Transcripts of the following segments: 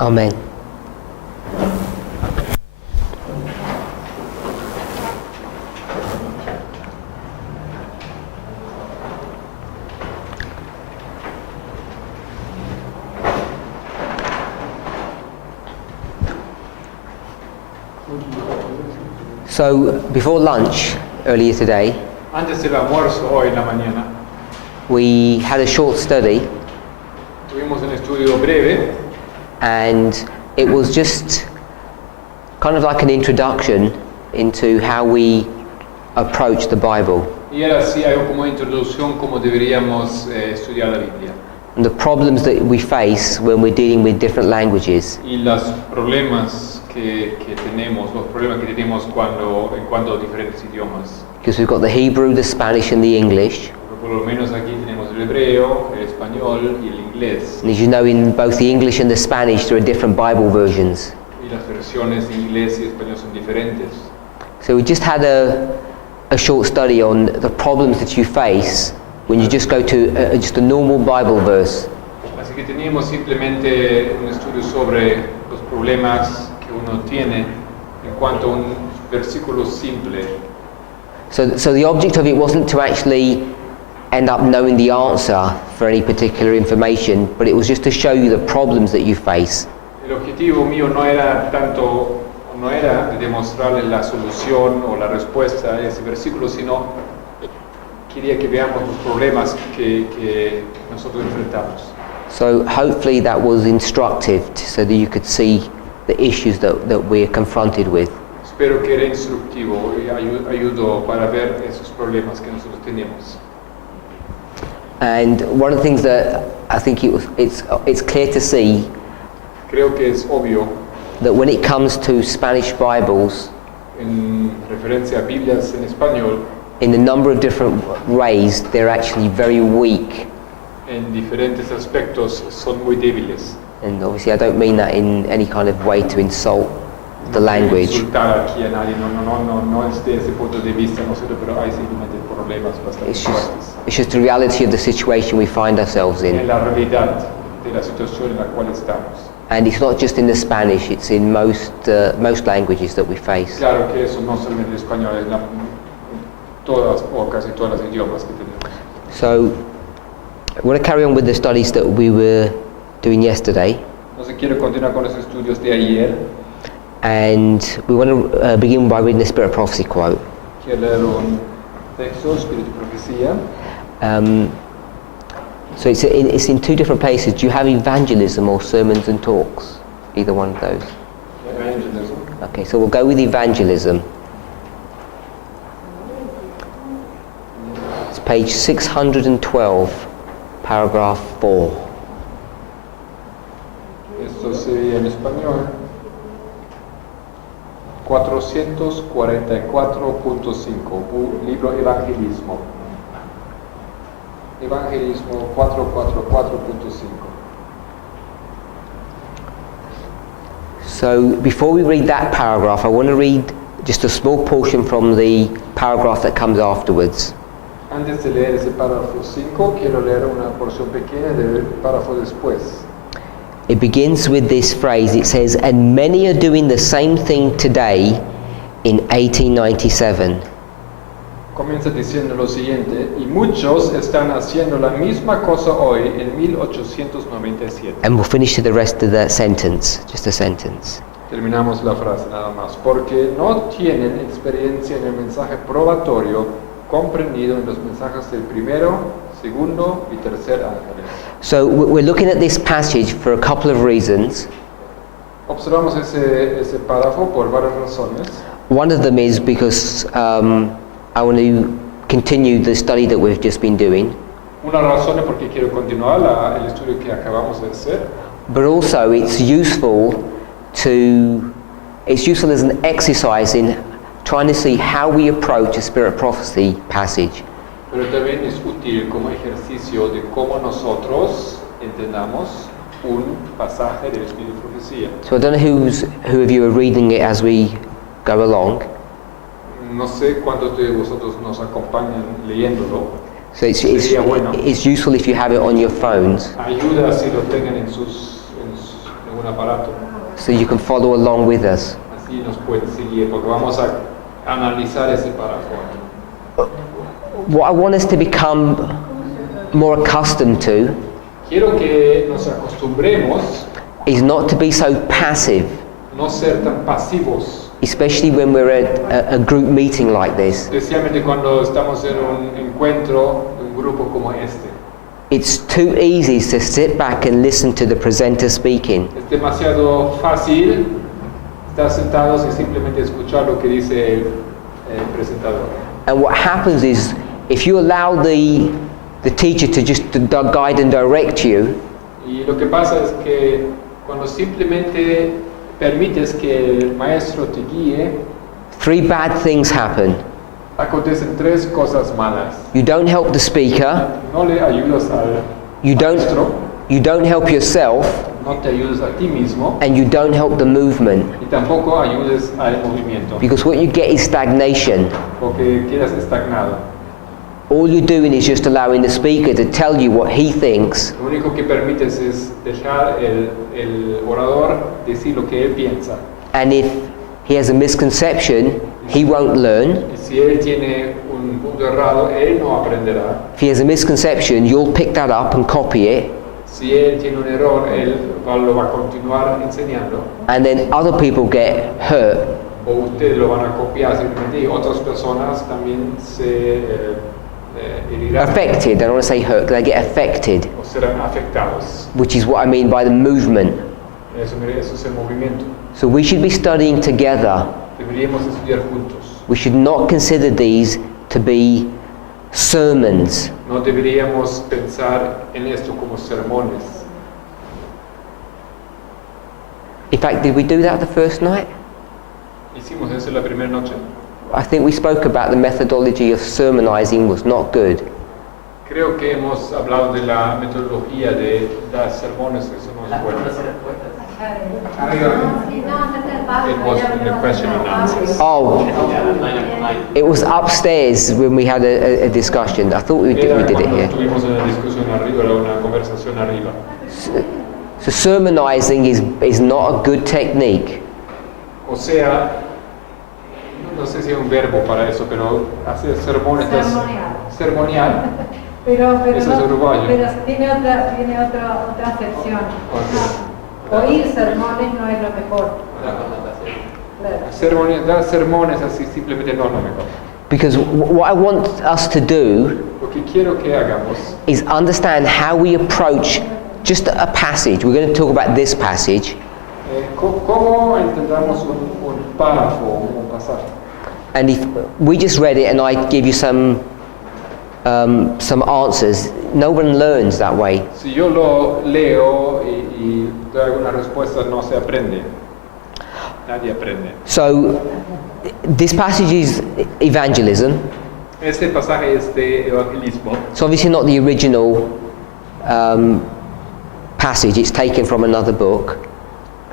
Amen. So, before lunch, earlier today, Antes del almuerzo hoy en la mañana, we had a short study, tuvimos un estudio breve and it was just kind of like an introduction into how we approach the Bible y era así algo como introducción como deberíamos estudiar la Biblia and the problems that we face when we're dealing with different languages. y los problemas que tenemos, en cuanto a diferentes idiomas. Because we've got the Hebrew, the Spanish and the English. Por lo menos aquí tenemos el hebreo, el español y el inglés. And as you know, in both the English and the Spanish there are different Bible versions. Y las versiones de inglés y español son diferentes. So we just had a short study on the problems that you face when you just go to just a normal Bible verse. Así que teníamos simplemente un estudio sobre los problemas que uno tiene en cuanto a un versículo simple. So the object of it wasn't to actually end up knowing the answer for any particular information, but it was just to show you the problems that you face. El objetivo mío no era de demostrarles la solución o la respuesta a ese versículo, sino quería que veamos los problemas que nosotros enfrentamos. So hopefully that was instructive so that you could see the issues that we're confronted with. Espero que era instructivo y ayudó para ver esos problemas que nosotros tenemos. And one of the things that I think it's clear to see Creo que es obvio that when it comes to Spanish Bibles, en referencia a Biblias en español, in a number of different ways, they're actually very weak. en diferentes aspectos son muy débiles. And obviously I don't mean that in any kind of way to insult the language. Insultar aquí a nadie, no es de ese punto de vista, no sé, pero hay simplemente problemas bastante fuertes. It's just the reality of the situation we find ourselves En in. la realidad de la situación en la cual estamos. And it's not just in the Spanish, it's in most languages that we face. Claro que eso no solamente en español, es en todas o casi todas las idiomas que tenemos. So I want to carry on with the studies that we were doing yesterday, Entonces quiero continuar con los estudios de ayer. and we want to begin by reading the Spirit of Prophecy quote. Quiero leer un texto, Espíritu y Profecía. So it's in two different places. Do you have evangelism or sermons and talks? Either one of those? Evangelism. Okay, so we'll go with evangelism. It's page 612, paragraph 4. Esto sería en español 444.5, libro Evangelismo. Evangelismo 444.5. So before we read that paragraph, I want to read just a small portion from the paragraph that comes afterwards. Antes de leer ese párrafo 5, quiero leer una porción pequeña del párrafo después. It begins with this phrase. It says, "And many are doing the same thing today in 1897." Comienza diciendo lo siguiente: y muchos están haciendo la misma cosa hoy en 1897. And we'll finish to the rest of the sentence, just a sentence. Terminamos la frase nada más. Porque no tienen experiencia en el mensaje probatorio comprendido en los mensajes del primero, segundo y tercer ángeles. So we're looking at this passage for a couple of reasons. Observamos ese párrafo por varias razones. One of them is because I want to continue the study that we've just been doing. Una razón es porque quiero continuar el estudio que acabamos de hacer. But also it's useful as an exercise in trying to see how we approach a Spirit of Prophecy passage. Pero también es útil como ejercicio de cómo nosotros entendamos un pasaje del Espíritu de Profecía. So I don't know who of you are reading it as we go along. No sé cuántos de vosotros nos acompañan leyéndolo. So it's useful if you have it on your phones. Ayuda si lo tengan en algún aparato, so you can follow along with us. así nos pueden seguir, porque vamos a analizar ese párrafo. What I want us to become more accustomed to Quiero que nos acostumbremos is not to be so passive, no ser tan pasivos, especially when we're at a group meeting like this. especialmente cuando estamos en un encuentro, un grupo como este. It's too easy to sit back and listen to the presenter speaking. Es demasiado fácil estar sentados y simplemente escuchar lo que dice el presentador. And what happens is, if you allow the teacher to just guide and direct you, Y lo que pasa es que cuando simplemente permites que el maestro te guíe, 3 bad things happen. acontecen 3 cosas malas. You don't help the speaker, No le ayudas al you maestro, don't help yourself, no te ayudas a ti mismo and you don't help the movement. y tampoco ayudes al movimiento, Because what you get is stagnation. porque quedas estagnado. All you're doing is just allowing the speaker to tell you what he thinks, Lo único que permites es dejar el orador decir lo que él piensa. and if he has a misconception, he won't learn. Y si él tiene un punto errado, él no aprenderá. If he has a misconception, you'll pick that up and copy it, Si él tiene un error, él lo va a continuar enseñando. and then other people get hurt. O ustedes lo van a copiar simplemente y otras personas también se herirán Affected, I don't want to say hurt, they get affected, o serán afectados. which is what I mean by the movement. Eso es el movimiento. So we should be studying together. Deberíamos estudiar juntos. We should not consider these to be sermons. No deberíamos pensar en esto como sermones. In fact, did we do that the first night? Hicimos eso la primera noche. I think we spoke about the methodology of sermonizing was not good. Creo que hemos hablado de la metodología de dar sermones, eso no es bueno. It was in the question and answers. Oh, it was upstairs when we had a discussion. I thought we did it Cuando here. tuvimos una discusión arriba, era una conversación arriba. So sermonizing is not a good technique. O sea, no sé si hay un verbo para eso, pero hacer sermones, sermonial. Pero Eso es uruguayo. pero tiene otra acepción. Oír sermones no es lo mejor. Claro. Dar sermones así simplemente no es lo mejor. Because what I want us to do Lo que quiero que hagamos is understand how we approach just a passage. We're going to talk about this passage. ¿Cómo entendamos un párrafo, un pasaje? And if we just read it and I give you some answers, no one learns that way. Si yo lo leo y doy alguna respuesta, no se aprende. Nadie aprende. So this passage is evangelism. Este pasaje es de evangelismo. It's obviously not the original passage. It's taken from another book.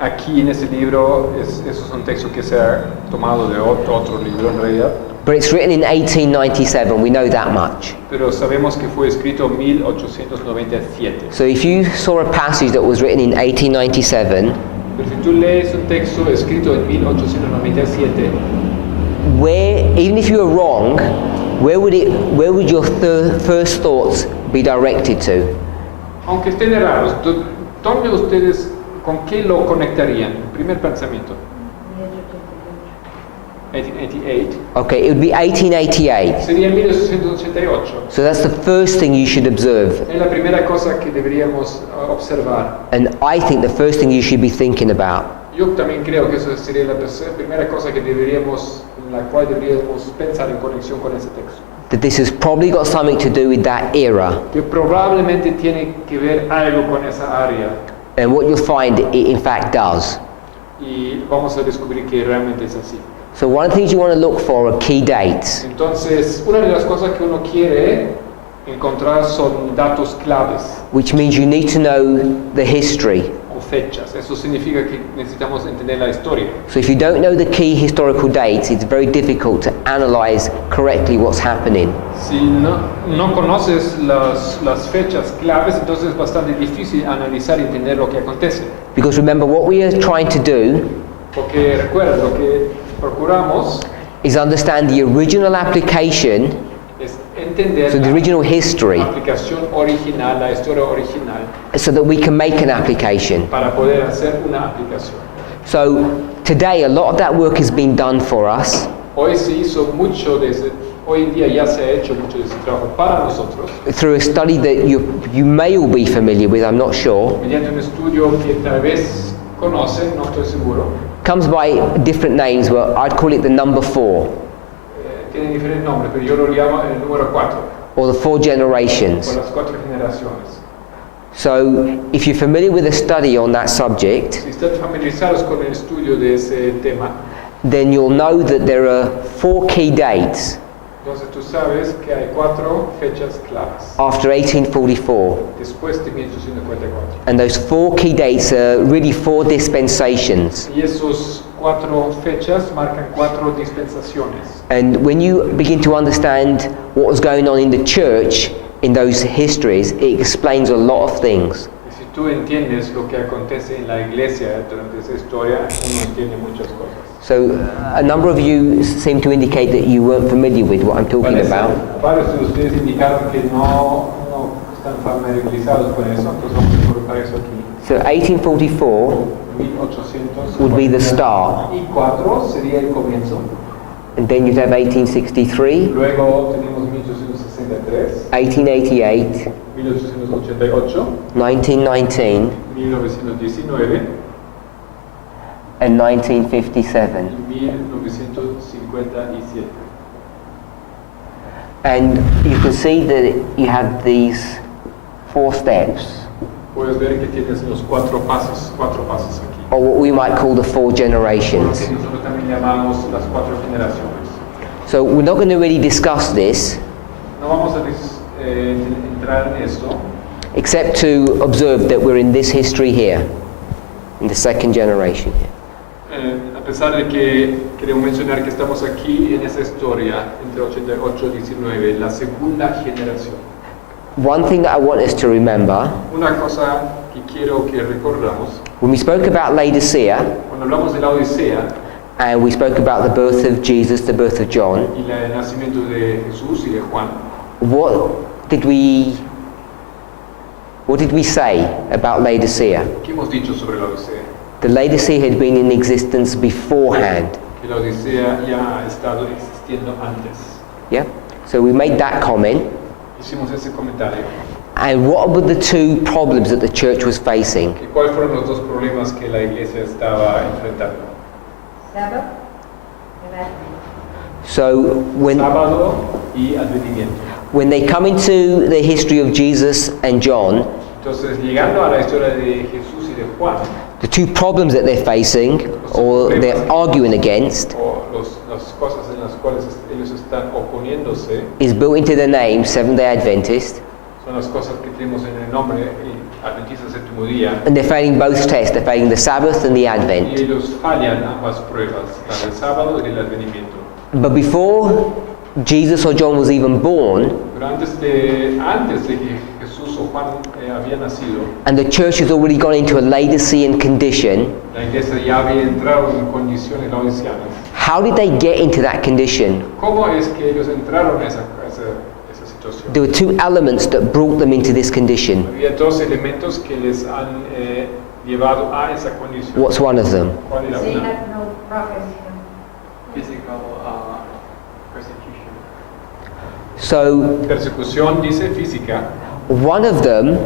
Aquí en este libro, eso es un texto que se ha tomado de otro libro en realidad, But it's written in 1897. We know that much. pero sabemos que fue escrito en 1897. So if you saw a passage that was written in 1897, Pero si tú lees un texto escrito en 1897, even if you were wrong, where would your first thoughts be directed to? aunque estén errados, ¿dónde ustedes, con qué lo conectarían? Primer pensamiento. 1888. Okay, it would be 1888. Sería 1888. So that's the first thing you should observe. Es la primera cosa que deberíamos observar. And I think the first thing you should be thinking about. Yo también creo que eso sería la primera cosa que deberíamos, en la cual deberíamos pensar en conexión con ese texto. That this has probably got something to do with that era. Que probablemente tiene que ver algo con esa área. And what you'll find it in fact does. Y vamos a descubrir que realmente es así. So one of the things you want to look for are key dates. Entonces, una de las cosas que uno quiere encontrar son datos claves. Which means you need to know the history. o fechas. Eso significa que necesitamos entender la historia. So if you don't know the key historical dates, it's very difficult to analyze correctly what's happening. Si no conoces las fechas claves, entonces es bastante difícil analizar y entender lo que acontece. Because remember, what we are trying to do Porque recuerda, lo que procuramos is understand the original application, es entender so the original history, la aplicación original, la historia original, so that we can make an application. para poder hacer una aplicación. So today, a lot of that work has been done for us Hoy se hizo mucho de ese, hoy en día ya se ha hecho mucho de ese trabajo para nosotros, through a study that you may all be familiar with, I'm not sure. mediante un estudio que tal vez conocen, no estoy seguro. Comes by different names, but I'd call it the number 4, Tiene diferentes nombres, pero yo lo llamo el número 4, or the 4 por generations. las 4 generaciones. So if you're familiar with a study on that subject, Si están familiarizados con el estudio de ese tema, then you'll know that there are 4 key dates entonces tú sabes que hay 4 fechas claves after 1844. después de 1854. And those 4 key dates are really 4 dispensations. Y esos 4 fechas marcan 4 dispensaciones. And when you begin to understand what was going on in the church in those histories, it explains a lot of things. Y si tú entiendes lo que acontece en la iglesia durante esa historia, uno entiende muchas cosas. So a number of you seem to indicate that you weren't familiar with what I'm talking about. Varios de ustedes indicaron que no están familiarizados con eso, entonces vamos a colocar eso aquí. So 1844 1800 would be the start. y 4 sería el comienzo. And then you'd have 1863, Luego tenemos 1863, 1888, 1888, 1919, 1919 and 1957. y 1957. And you can see that you have these 4 steps, Puedes ver que tienes los 4 pasos aquí. or what we might call the 4 Lo generations. que nosotros también llamamos las 4 generaciones. So we're not going to really discuss this, No vamos a entrar en esto, except to observe that we're in this history here, in the 2nd generation here. a pesar de que queremos mencionar que estamos aquí en esa historia entre 88 y 19, la segunda generación. One thing that I want us to remember, Una cosa que quiero que recordamos, when we spoke about Laodicea, cuando hablamos de la Odisea and we spoke about the birth of Jesus, the birth of John, y el nacimiento de Jesús y de Juan, what did we say about Laodicea? ¿qué hemos dicho sobre la Odisea? The Laodicea had been in existence beforehand. Que la Odisea ya ha estado existiendo antes. Yeah? So we made that comment. Hicimos ese comentario. And what were the 2 problems that the church was facing? ¿Y cuáles fueron los 2 problemas que la iglesia estaba enfrentando? Sabbath and Advent. So Sábado y advenimiento. when they come into the history of Jesus and John, Entonces, llegando a la historia de Jesús y de Juan, the 2 problems that they're facing, or they're arguing against, o las cosas en las cuales ellos están oponiéndose, is built into the name Seventh-day Adventist, son las cosas que tenemos en el nombre Adventista Séptimo Día, and they're failing both tests. They're failing the Sabbath and the y Advent. ellos fallan ambas pruebas, la del sábado y el advenimiento. But before Jesus or John was even born, Pero antes de que Jesús o Juan había nacido, and the church has already gone into a Laodicean condition, la iglesia ya había entrado en condiciones laodiceanas. how did they get into that condition? ¿Cómo es que ellos entraron a esa situación? There were 2 elements that brought them into this condition. Había 2 elementos que les han llevado a esa condición. What's one of them? ¿Cuál era They una? had no prophecy. Physical persecution. So Persecución dice física. one of them,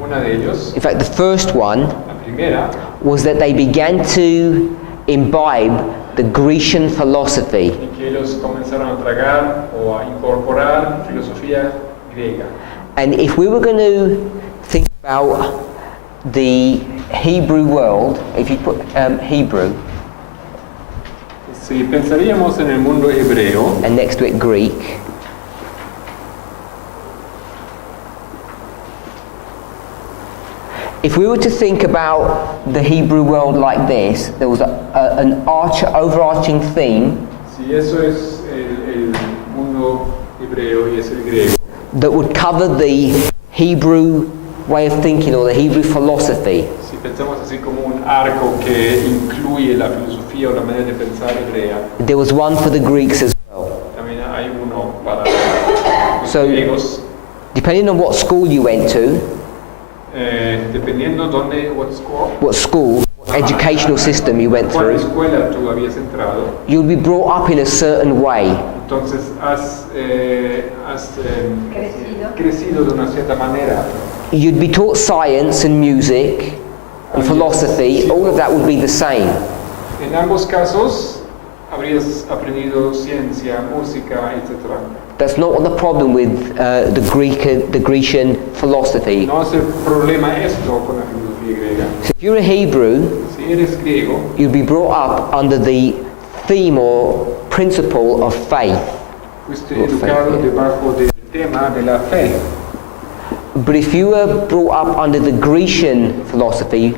Una de ellos, in fact the first one, la primera, was that they began to imbibe the Grecian philosophy. en que ellos comenzaron a tragar o a incorporar filosofía griega. And if we were going to think about the Hebrew world, if you put Hebrew Si pensaríamos en el mundo hebreo and next to it Greek, If we were to think about the Hebrew world like this, there was an overarching theme Si eso es el mundo hebreo y es el griego, that would cover the Hebrew way of thinking or the Hebrew philosophy. si pensamos así como un arco que incluye la filosofía o la manera de pensar hebrea, There was one for the Greeks as well. también hay uno para los So- griegos. Depending on what school you went to, Dependiendo dónde, what school, educational system you went cuál through, escuela tú habías entrado, you'll be brought up in a certain way. entonces has Crecido. crecido de una cierta manera. You'd be taught science and music and philosophy, all of that would be the same. En ambos casos habrías aprendido ciencia, música, etc. That's not what the problem with the Grecian philosophy. No es el problema esto con la filosofía griega. So if you're a Hebrew, Si eres griego, you'd be brought up under the theme or principle of faith. fuiste Of educado faith, yeah. debajo del tema de la fe. But if you were brought up under the Grecian philosophy,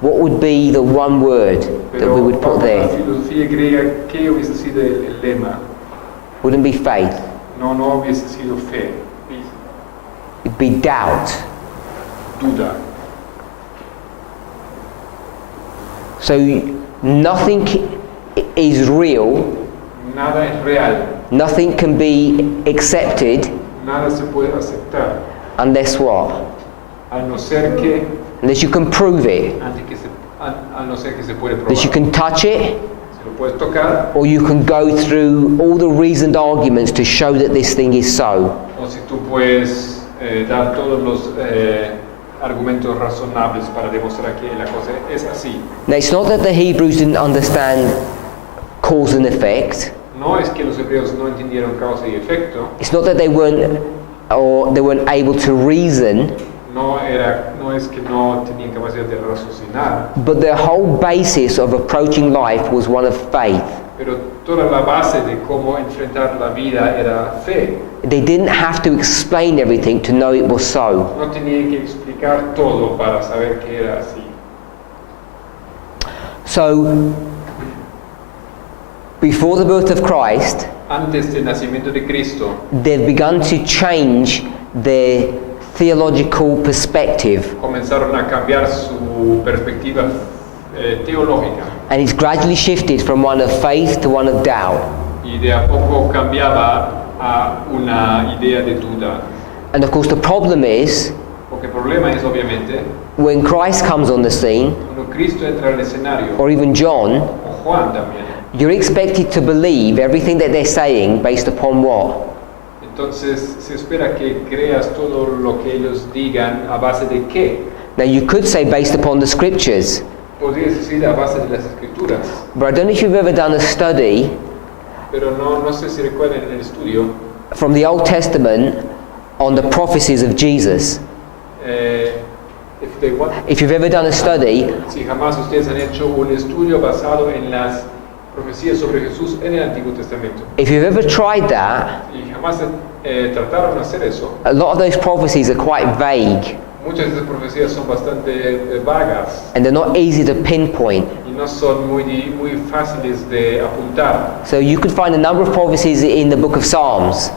what would be the one word that we Pero would put bajo la there? filosofía griega, ¿qué hubiese sido el lema? Wouldn't be faith, No hubiese sido fe, it'd be doubt. duda. So nothing is real, Nada es real, nothing can be accepted nada se puede aceptar, unless what? a no ser que, Unless you can prove it, a no ser que se puede unless you probar. can touch it, Si lo puedes tocar, or you can go through all the reasoned arguments to show that this thing is so. o si tú puedes dar todos los argumentos razonables para demostrar que la cosa es así. Now it's not that the Hebrews didn't understand cause and effect. No es que los hebreos no entendieron causa y efecto, It's not that they weren't able to reason, no es que no tenían capacidad de raciocinar, but their whole basis of approaching life was one of faith. pero toda la base de cómo enfrentar la vida era fe. They didn't have to explain everything to know it was so. No tenían que explicar todo para saber que era así. So, before the birth of Christ, Antes del nacimiento de Cristo, they've begun to change their theological perspective, comenzaron a cambiar su perspectiva teológica and it's gradually shifted from one of faith to one of doubt. y de a poco cambiaba a una idea de duda. And of course, the problem is Porque el problema es, obviamente, when Christ comes on the scene, cuando Cristo entra al escenario, or even John, o Juan también, you're expected to believe everything that they're saying based upon what? entonces se espera que creas todo lo que ellos digan a base de qué. Now, you could say based upon the scriptures, Podrías decir a base de las escrituras, but I don't know if you've ever done a study pero no sé si recuerdan en el estudio, from the Old Testament on the prophecies of Jesus. if they want, If you've ever done a study, si jamás ustedes han hecho un estudio basado en las profecías sobre Jesús en el Antiguo Testamento if you've ever tried that, y jamás trataron de hacer eso, a lot of those prophecies are quite vague muchas de esas profecías son bastante vagas and they're not easy to pinpoint. y no son muy fáciles de apuntar. So you could find a number of prophecies in the book of Psalms,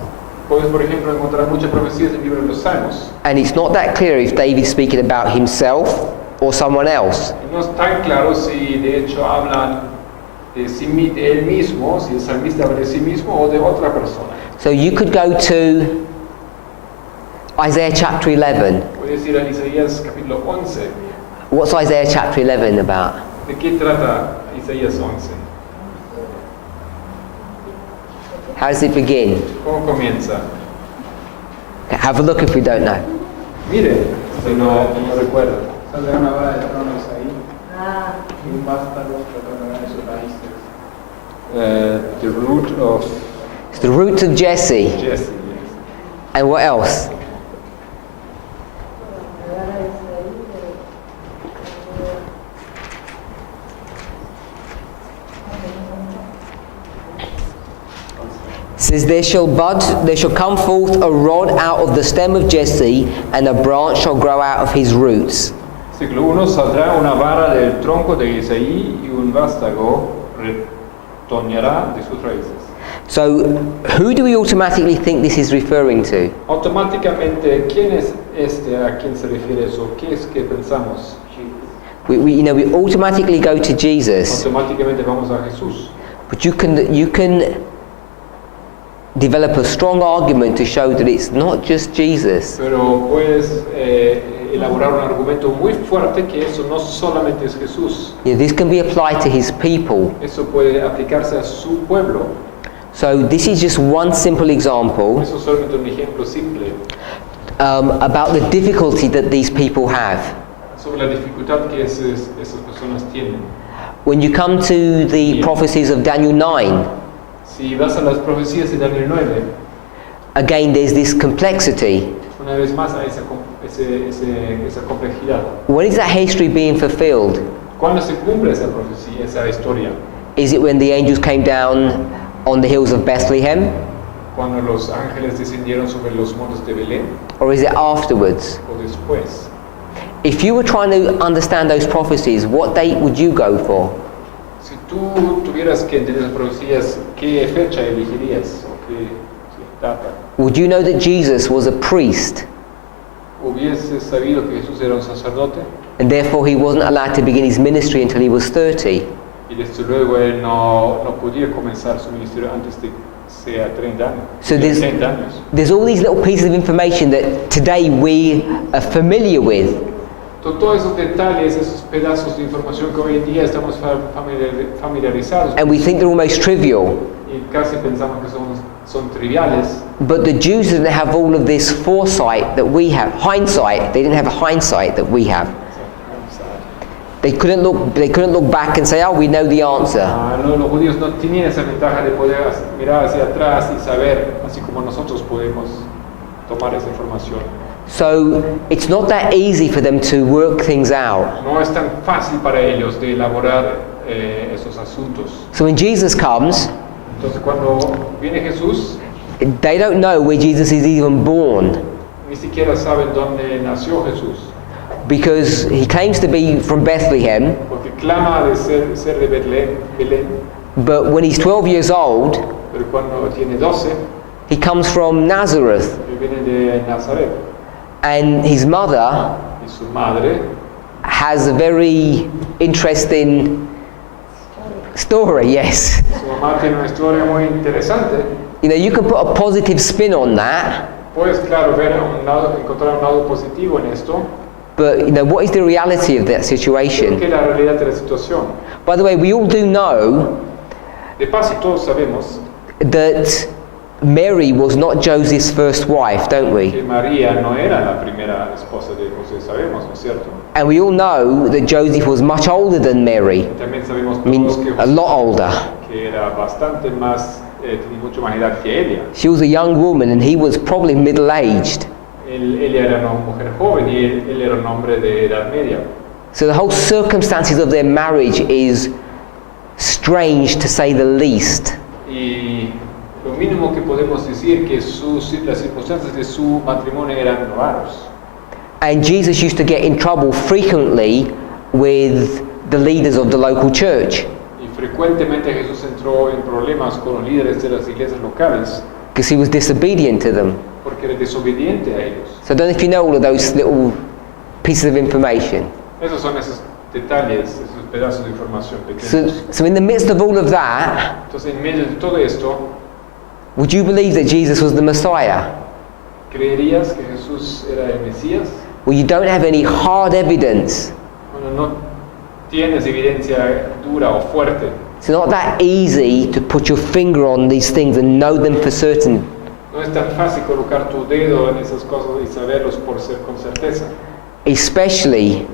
Puedes, por ejemplo, encontrar muchas profecías en el libro de los Salmos and it's not that clear if David's speaking about himself or someone else. y no es tan claro si de hecho hablan de él mismo, si el salmista habla de sí mismo o de otra persona. So you could go to Isaiah chapter 11. Puedes ir a Isaías capítulo 11. What's Isaiah chapter 11 about? ¿De qué trata Isaías 11? How does it begin? ¿Cómo comienza? Have a look if we don't know. Mire, si no recuerda. Saldrá una vara del trono de Isaí Ah, y un vástago tratará de sus raíces. The root of It's the roots of Jesse. Jesse. Yes. And what else? It says, there shall come forth a rod out of the stem of Jesse, and a branch shall grow out of his roots. Versículo 1, saldrá una vara del tronco de Isaí y un vástago retoñará de sus raíces. So, who do we automatically think this is referring to? Automáticamente, ¿quién es a quién se refiere eso? ¿Qué es que pensamos? We automatically go to Jesus, Automáticamente vamos a Jesús. but you can develop a strong argument to show that it's not just Jesus. Pero puedes elaborar un argumento muy fuerte que eso no solamente es Jesús. This can be applied to his people. Eso puede aplicarse a su pueblo. So this is just one simple example Eso es solamente un ejemplo simple about the difficulty that these people have. sobre la dificultad que esas personas tienen. When you come to the prophecies of Daniel 9, Si vas a las profecías de Daniel 9, again there's this complexity. una vez más hay esa complejidad. When is that history being fulfilled? ¿Cuándo se cumple esa profecía, esa historia? Is it when the angels came down on the hills of Bethlehem? ¿Cuando los ángeles descendieron sobre los montes de Belén? Or is it afterwards? ¿O después? If you were trying to understand those prophecies, what date would you go for? Si tú tuvieras que entender las profecías, ¿qué fecha elegirías? ¿O qué data? Would you know that Jesus was a priest ¿Hubieses sabido que Jesús era un sacerdote? and therefore he wasn't allowed to begin his ministry until he was 30? Y desde luego él no podía comenzar su ministerio antes de sea 30 años. So 30 años. there's all these little pieces of information that today we are familiar with. Todos esos detalles, esos pedazos de información que hoy en día estamos familiarizados And we think they're almost trivial. y casi pensamos que son triviales. But the Jews didn't have all of this foresight that we have. Hindsight. They didn't have a hindsight that we have. They couldn't look back and say, oh, we know the answer. No, los judíos no tenían esa ventaja de poder mirar hacia atrás y saber, así como nosotros podemos tomar esa información. So it's not that easy for them to work things out. No es tan fácil para ellos de elaborar esos asuntos. So when Jesus comes, Entonces cuando viene Jesús, they don't know where Jesus is even born, ni siquiera saben dónde nació Jesús, because he claims to be from Bethlehem, porque clama de ser de Belén, but when he's 12 years old, pero cuando tiene 12, he comes from Nazareth, él viene de Nazaret, and his mother y su madre has a very interesting story, yes. su mamá tiene una historia muy interesante. You know, you can put a positive spin on that, Puedes, claro, encontrar un lado positivo en esto, but you know, what is the reality of that pero situation? que es la realidad de la situación. By the way, we all do know De paso, todos sabemos that Mary was not Joseph's first wife, don't we? que María no era la primera esposa de José, sabemos, ¿no es cierto? And we all know that Joseph was much older than Mary. También sabemos I mean, todos que a José lot older. que era bastante más, tenía mucho más edad que ella. She was a young woman and he was probably middle-aged. Ella era una mujer joven y él era un hombre de edad media. So the whole circumstances of their marriage is strange, to say the least. Y lo mínimo que podemos decir que las circunstancias de su matrimonio eran raros. And Jesus used to get in trouble frequently with the leaders of the local church, Y frecuentemente Jesús entró en problemas con los líderes de las iglesias locales because he was disobedient to them. porque era desobediente a ellos. So I don't know if you know all of those little pieces of information. Esos son esos detalles, esos pedazos de información pequeños. So in the midst of all of that, Entonces, en medio de todo esto, would you believe that Jesus was the Messiah? ¿creerías que Jesús era el Mesías? Well, you don't have any hard evidence. Bueno, no tienes evidencia dura o fuerte. It's not that easy to put your finger on these things and know them for certain. No es tan fácil colocar tu dedo en esas cosas y saberlos con certeza. Especially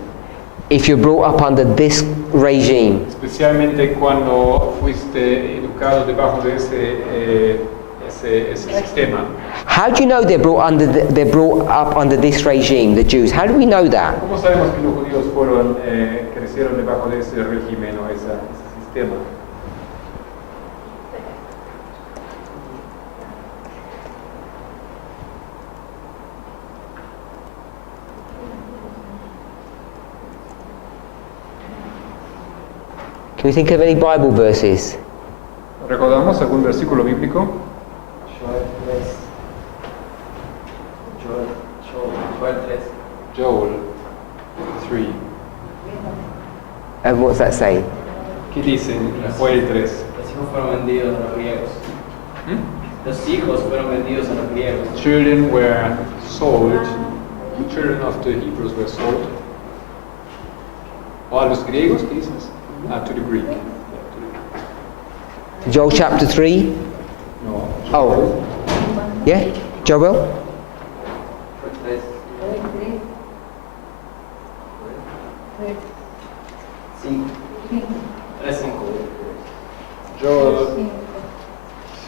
if you're brought up under this regime. Especialmente cuando fuiste educado debajo de ese sistema. How do you know they're brought up under this regime, the Jews? How do we know that? ¿Cómo sabemos que los judíos crecieron debajo de ese régimen o ese sistema? we think of any Bible verses? ¿Recordamos algún versículo bíblico? Joel 3. And what's that say? ¿Qué dice en Joel 3? Los hijos fueron vendidos a los griegos. Los hijos fueron vendidos a los griegos. Children were sold, the children of the Hebrews were sold. ¿O a los griegos, qué dices? To the Greek. Joel chapter 3? No. Oh. Yeah? Joel? Joel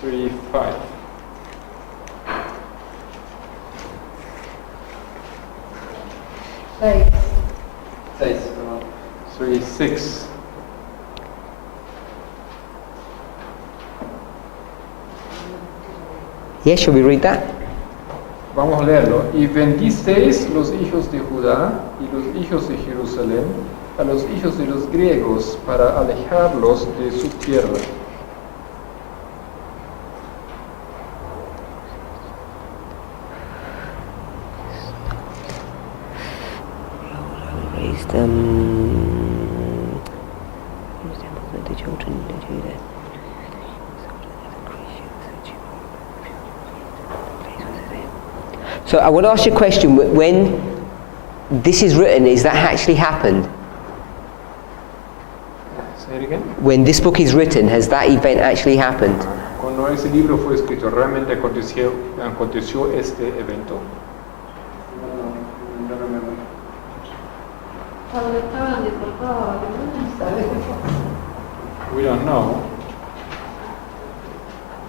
3:5. Seis. 3:6. Yeah, shall we read that? Vamos a leerlo. Y bendisteis los hijos de Judá y los hijos de Jerusalén a los hijos de los griegos para alejarlos de su tierra. Raised the children of Judah. So I want to ask you a question. When this is written, is that actually happened? Say it again. When this book is written, has that event actually happened? Cuando ese libro fue escrito, ¿realmente aconteció este evento? No remember. Cuando estaban deportados alemanes, ¿sabes? We don't know.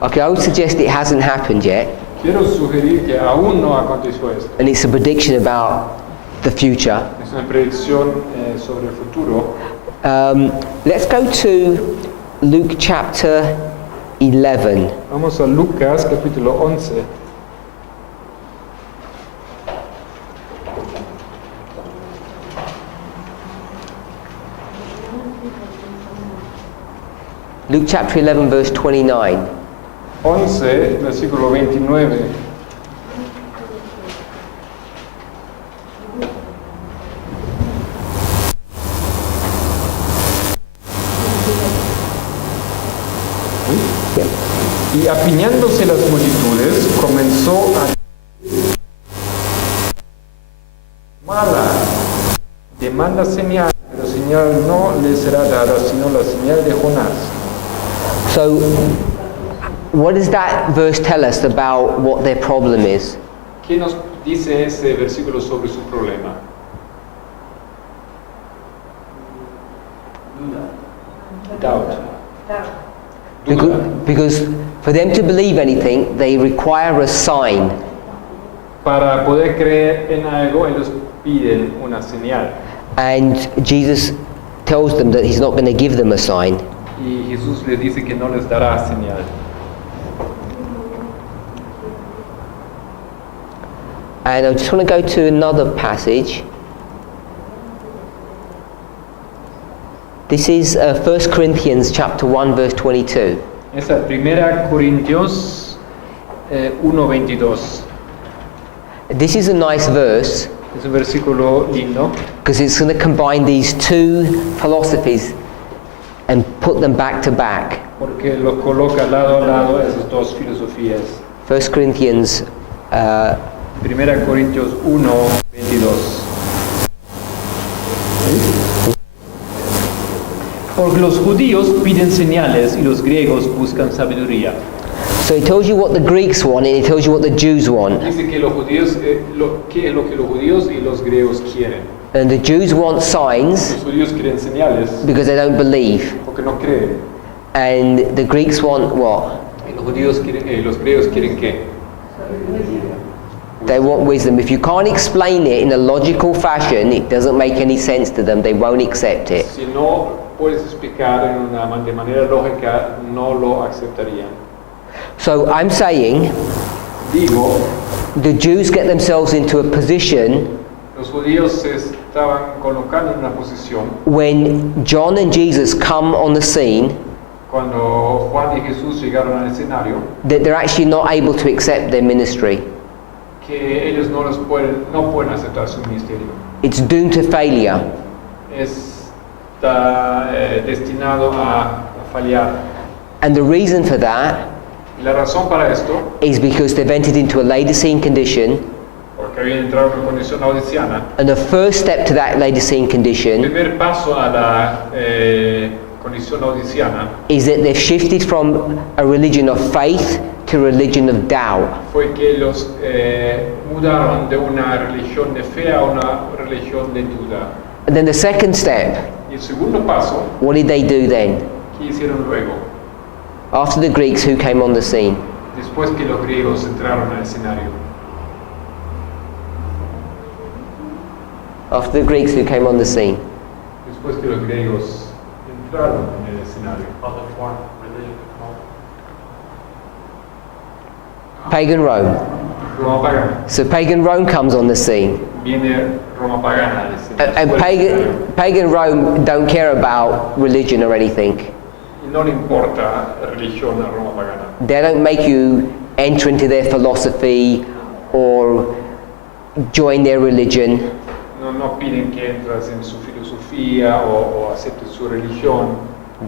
Okay, I would suggest it hasn't happened yet, Quiero sugerir que aún no aconteció esto. and it's a prediction about the future. Es una predicción sobre el futuro. Let's go to Luke chapter 11. Vamos a Lucas capítulo 11. Luke chapter 11, verse 29. 11, versículo 29. Y apiñándose las multitudes, comenzó a mala, demanda señal, pero señal no le será dada, sino la señal de Jonás. So, what does that verse tell us about what their problem is? ¿Qué nos dice ese versículo sobre su problema? Doubt. Because for them to believe anything, they require a sign. Para poder creer en algo, ellos piden una señal. And Jesus tells them that he's not going to give them a sign. Y Jesús les dice que no les dará señal. And I just want to go to another passage. This is 1 Corinthians chapter 1 verse 22. Esa primera Corintios 1:22. This is a nice verse Es un versículo lindo because it's going to combine these two philosophies and put them back to back. porque los coloca lado a lado esas dos filosofías. 1 Corinthians Primera Corintios 1:22. Porque los judíos piden señales y los griegos buscan sabiduría. So it tells you what the Greeks want and it tells you what the Jews want. Dice que los judíos, ¿qué es lo que los judíos y los griegos quieren? And the Jews want signs Los judíos quieren señales because they don't believe. porque no creen. And the Greeks want what? Y los judíos quieren, los griegos quieren qué? They want wisdom. If you can't explain it in a logical fashion, it doesn't make any sense to them. They won't accept it. Si no puedes explicar de manera lógica, no lo aceptarían. So I'm saying Digo, the Jews get themselves into a position Los judíos se estaban colocando en una posición when John and Jesus come on the scene cuando Juan y Jesús llegaron al escenario that they're actually not able to accept their ministry. que ellos no pueden aceptar su ministerio. It's doomed to failure. Está destinado a fallar. And the reason for that Y la razón para esto, is because they've entered into a Laodicean condition, porque habían entrado en una condición laodiciana, and the first step to that Laodicean el condition primer paso a la condición laodiciana is that they've shifted from a religion of faith to a religion of doubt. fue que los mudaron de una religión de fe a una religión de duda. And then the second step, Y el segundo paso, what did they do then? ¿qué hicieron luego? After the Greeks, who came on the scene? Después que los griegos entraron al escenario. After the Greeks, who came on the scene? Después que los griegos entraron en el escenario. Pagan Rome. Roma pagana. So pagan Rome comes on the scene. Viene Roma pagana al escenario. And Después del escenario. pagan Rome don't care about religion or anything. Y no le importa la religión a Roma pagana. They don't make you enter into their philosophy or join their religion. No piden que entras en su filosofía o aceptes su religión.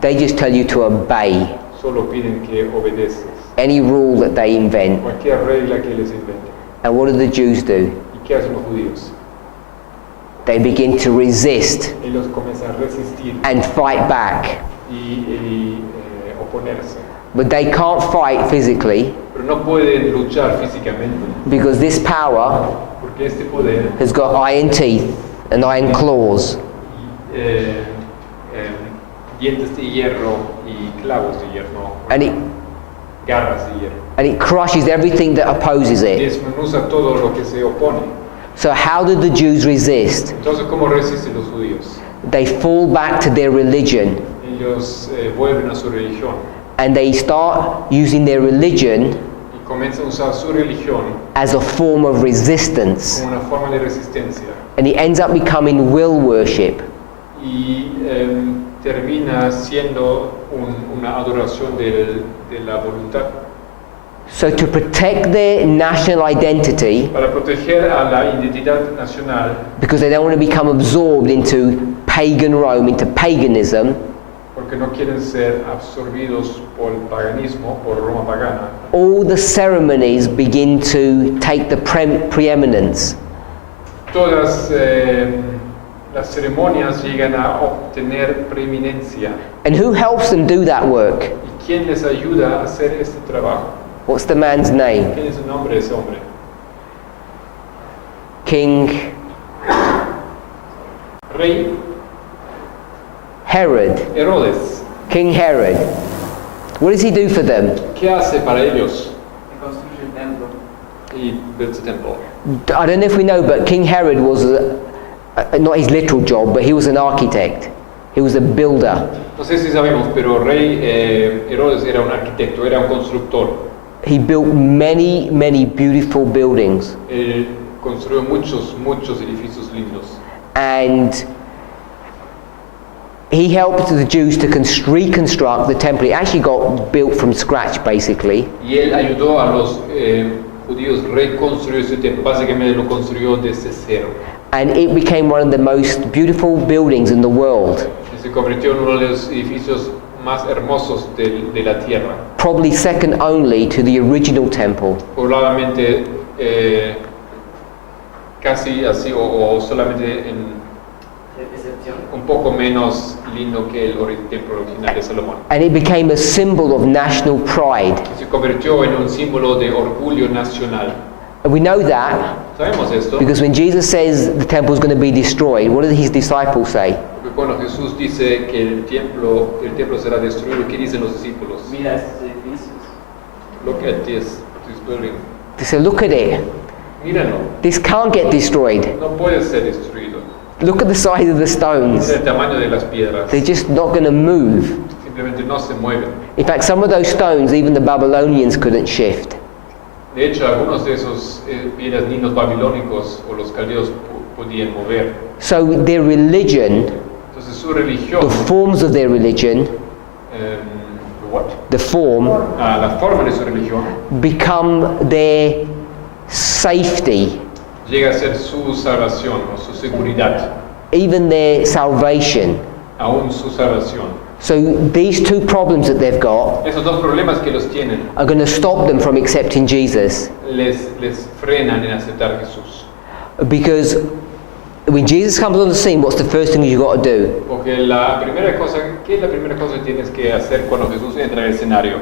They just tell you to obey Solo piden que obedeces. any rule that they invent. Cualquier regla que les inventen. And what do the Jews do? ¿Y qué hacen los judíos? They begin to resist Ellos comienzan a resistir and fight back. y oponerse. But they can't fight physically Pero no pueden luchar físicamente because this power porque este poder has got iron teeth and iron claws. Dientes de hierro y clavos de hierro, And it, garras de hierro. and it crushes everything that opposes it. Desmenuza todo lo que se opone. So how did the Jews resist? Entonces, ¿cómo resisten los judíos? They fall back to their religion Ellos vuelven a su religión and they start using their religion y comienzan a usar su religión as a form of resistance. como una forma de resistencia And it ends up becoming will worship. y termina siendo una adoración de la voluntad. So to protect their national identity, Para proteger a la identidad nacional, because they don't want to become absorbed into pagan Rome, into paganism, porque no quieren ser absorbidos por el paganismo, por Roma pagana, all the ceremonies begin to take the preeminence. todas las ceremonias llegan a obtener preeminencia. And who helps them do that work? ¿Y quién les ayuda a hacer este trabajo? What's the man's name? ¿Quién es el nombre de ese hombre? King Rey Herod. Herodes. King Herod. What does he do for them? ¿Qué hace para ellos? Se construye el templo. Y builds a temple. I don't know if we know, but King Herod was not his literal job, but he was an architect. He was a builder. No sé si sabemos, pero Rey Herodes era un arquitecto, era un constructor. He built many, many beautiful buildings. Él construyó muchos edificios lindos. And he helped the Jews to reconstruct the temple. It actually got built from scratch, basically. Y él ayudó a los judíos reconstruir ese templo. Básicamente lo construyó desde cero. And it became one of the most beautiful buildings in the world. Y se convirtió en uno de los edificios más hermosos de la tierra. Probably second only to the original temple. Probablemente casi así o solamente Excepción. un poco menos lindo que el templo original de Salomón. And it became a symbol of national pride. Y se convirtió en un símbolo de orgullo nacional. And we know that ¿Sabemos esto? because when Jesus says the temple is going to be destroyed, what did his disciples say? Porque cuando Jesús dice que el templo será destruido, ¿qué dicen los discípulos? Mira estos edificios. Look at this building. They said, look at it. Míralo, This can't get destroyed. no puede ser destruido. Look at the size of the stones. Mira el tamaño de las piedras. They're just not going to move. Simplemente no se mueven. In fact, some of those stones, even the Babylonians couldn't shift. De hecho, algunos de esos piedras ni los babilónicos o los caldeos podían mover. So their religion, Entonces su religión, the forms of their religion, what? the form, La forma de su religión become their safety, llega a ser su salvación o su seguridad, even their salvation. aún su salvación. So these two problems that they've got Esos dos problemas que los tienen are going to stop them from accepting Jesus. les frenan en aceptar a Jesús. Because when Jesus comes on the scene, what's the first thing you've got to do? Porque ¿qué es la primera cosa que tienes que hacer cuando Jesús entra en el escenario?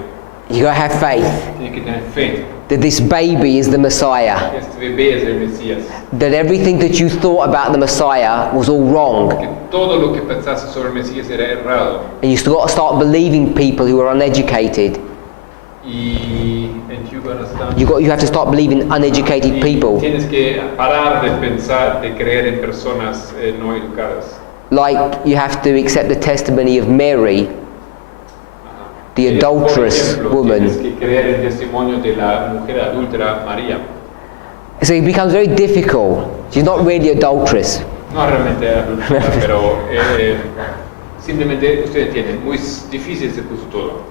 You've got to have faith Tienes que tener fe that this baby is the Messiah. que este bebé es el Mesías. That everything that you thought about the Messiah was all wrong. Que todo lo que pensaste sobre el Mesías era errado. And you've got to start believing people who are uneducated. And you're gonna start. You have to start believing uneducated Y people. tienes que parar de pensar, de creer en personas no educadas. Like you have to accept the testimony of Mary, the Por adulterous ejemplo, woman. tienes que creer el testimonio de la mujer adúltera María. So it becomes very difficult. She's not really adulterous. No realmente adúltera, pero simplemente ustedes entienden, muy difícil se puso todo.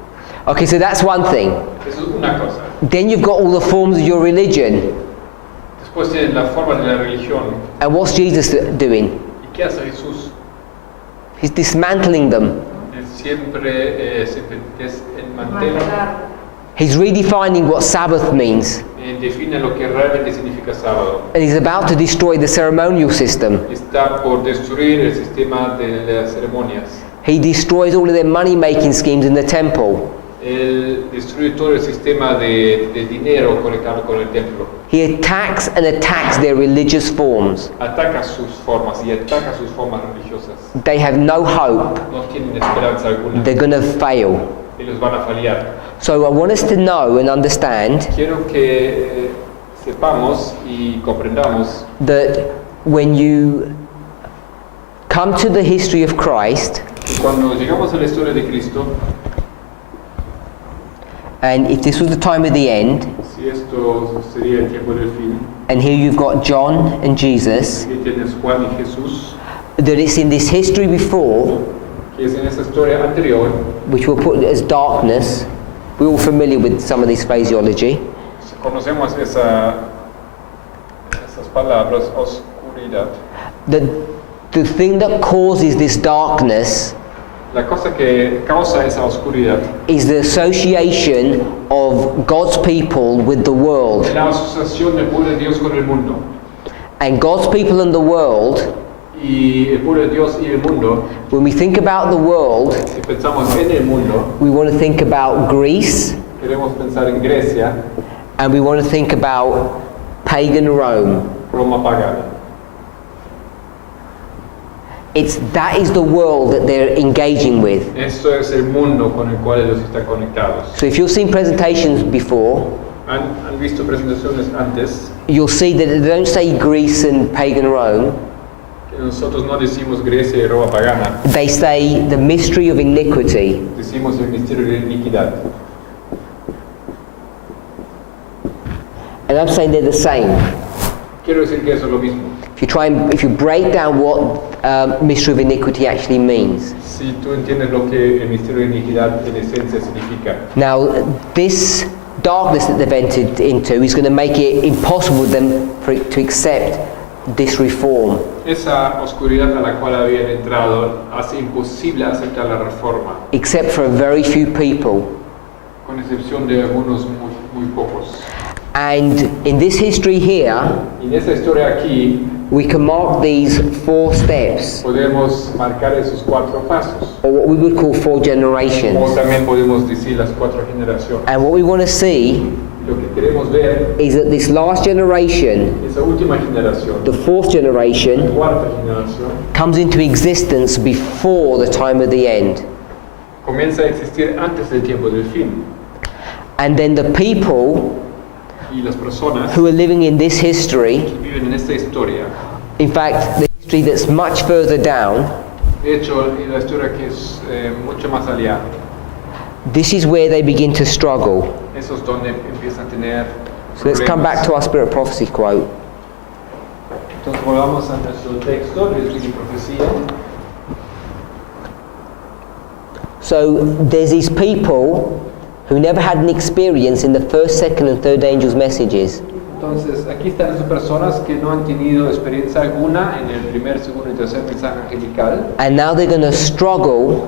Okay, so that's one thing. Eso es una cosa. Then you've got all the forms of your religion. Después tienen la forma de la religión. And what's Jesus doing? ¿Y qué hace Jesús? He's dismantling them. Él siempre desmantela, He's redefining what Sabbath means. define lo que realmente significa sábado. And he's about to destroy the ceremonial system. Está por destruir el sistema de las ceremonias. He destroys all of their money-making schemes in the temple. Él destruye todo el sistema de dinero conectado con el templo. He attacks and attacks their religious forms. Ataca sus formas y ataca sus formas religiosas. They have no hope. No tienen esperanza alguna. They're going to fail. Ellos van a fallar. So I want us to know and understand Quiero que sepamos y comprendamos that when you come to the history of Christ, que cuando llegamos a la historia de Cristo, and if this was the time of the end, si esto sería el tiempo del fin, and here you've got John and Jesus, aquí tienes Juan y Jesús, that it's in this history before, que es en esa historia anterior, which we'll put as darkness. We're all familiar with some of this phraseology. conocemos esas palabras, oscuridad. The thing that causes this darkness La cosa que causa esa oscuridad is the association of God's people with the world. es la asociación del pueblo de Dios con el mundo. And God's people and the world, Y el pueblo de Dios y el mundo, when we think about the world, si pensamos en el mundo, we want to think about Greece, queremos pensar en Grecia, and we want to think about pagan Rome. Roma pagana. That is the world that they're engaging with. Esto es el mundo con el cual ellos están conectados. So if you've seen presentations before, ¿Han visto presentaciones antes? you'll see that they don't say Greece and pagan Rome. Que nosotros no decimos Grecia y Roma pagana, They say the mystery of iniquity. decimos el misterio de iniquidad. And I'm saying they're the same. Quiero decir que eso es lo mismo. If you break down what mystery of iniquity actually means. Si tú entiendes lo que el misterio de iniquidad en esencia significa. Now, this darkness that they've entered into is going to make it impossible for them to accept this reform. Esa oscuridad a la cual habían entrado hace imposible aceptar la reforma, Except for a very few people. con excepción de algunos muy pocos. And in this history here, Y en esta historia aquí we can mark these 4 steps, podemos marcar esos 4 pasos, or what we would call 4 o generations. también podemos decir las 4 generaciones. And what we want to see Lo que queremos ver, is that this last generation, esa última generación, the 4th la generation, cuarta generación, comes into existence before the time of the end. comienza a existir antes del tiempo del fin. And then the people Y las personas who are living in this history, que viven en esta historia, in fact, the history that's much further down, de hecho, la historia que es mucho más allá, this is where they begin to struggle. eso es donde empiezan a tener So let's come back to our Spirit of Prophecy quote. Entonces volvamos a nuestro texto de Espíritu y Profecía. So there's these people who never had an experience in the first, second and third angels' messages. Entonces aquí están esas personas que no han tenido experiencia alguna en el primer, segundo y tercer mensaje angelical. And now they're going to struggle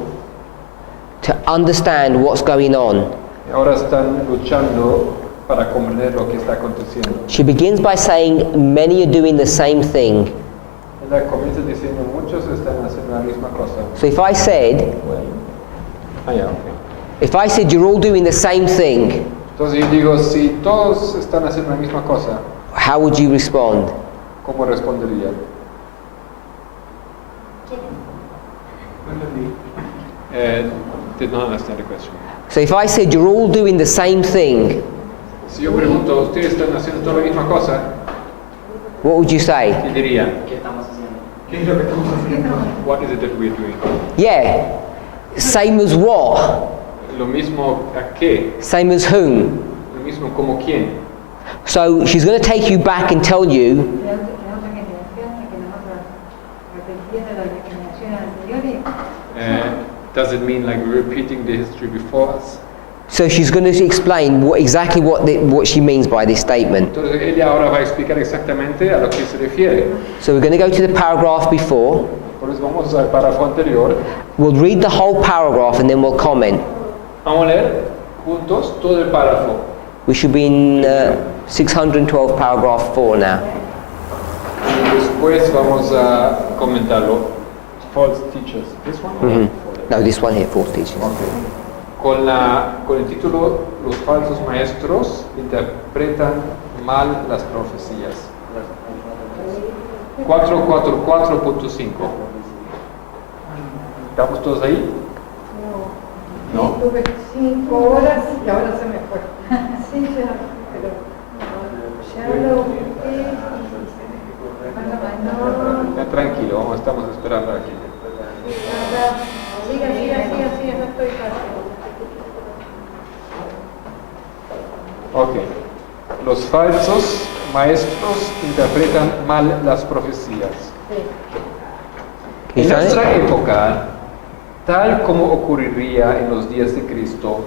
to understand what's going on. Y ahora están luchando para comprender lo que está aconteciendo. She begins by saying, many are doing the same thing. Ella comienza diciendo, muchos están haciendo la misma cosa. So if I said, if I said you're all doing the same thing, Entonces yo digo, si todos están haciendo la misma cosa, how would you respond? ¿cómo respondería? Did not understand the question. So if I said you're all doing the same thing, Si yo pregunto, ¿ustedes están haciendo toda la misma cosa? what would you say? ¿Qué dirían? ¿Qué estamos haciendo? ¿Qué es lo que estamos haciendo? What is it that we're doing? Yeah. Same as what? Lo mismo a qué? Same as whom? Lo mismo como quién. So she's going to take you back and tell you, La otra generación que nosotros repitiendo las generaciones anteriores. Does it mean like we're repeating the history before us? so she's going to explain exactly what she means by this statement. Entonces ella ahora va a explicar exactamente a lo que se refiere. So we're going to go to the paragraph before. Por eso vamos al párrafo anterior. We'll read the whole paragraph and then we'll comment. Vamos a leer juntos todo el párrafo. We should be in 612 paragraph 4 now. Y después vamos a comentarlo. False teachers. This one? Mhm. No, this one here, fourth teaching. Okay. Con el título Los falsos maestros interpretan mal las profecías. 444.5. ¿Estamos todos ahí? No. Tuve 5 horas y ahora se me fue. Sí, ya, pero ya lo busqué. Ya, tranquilo, estamos esperando aquí. Siga, no estoy fácil. Ok. Los falsos maestros interpretan mal las profecías. En nuestra época, tal como ocurriría en los días de Cristo,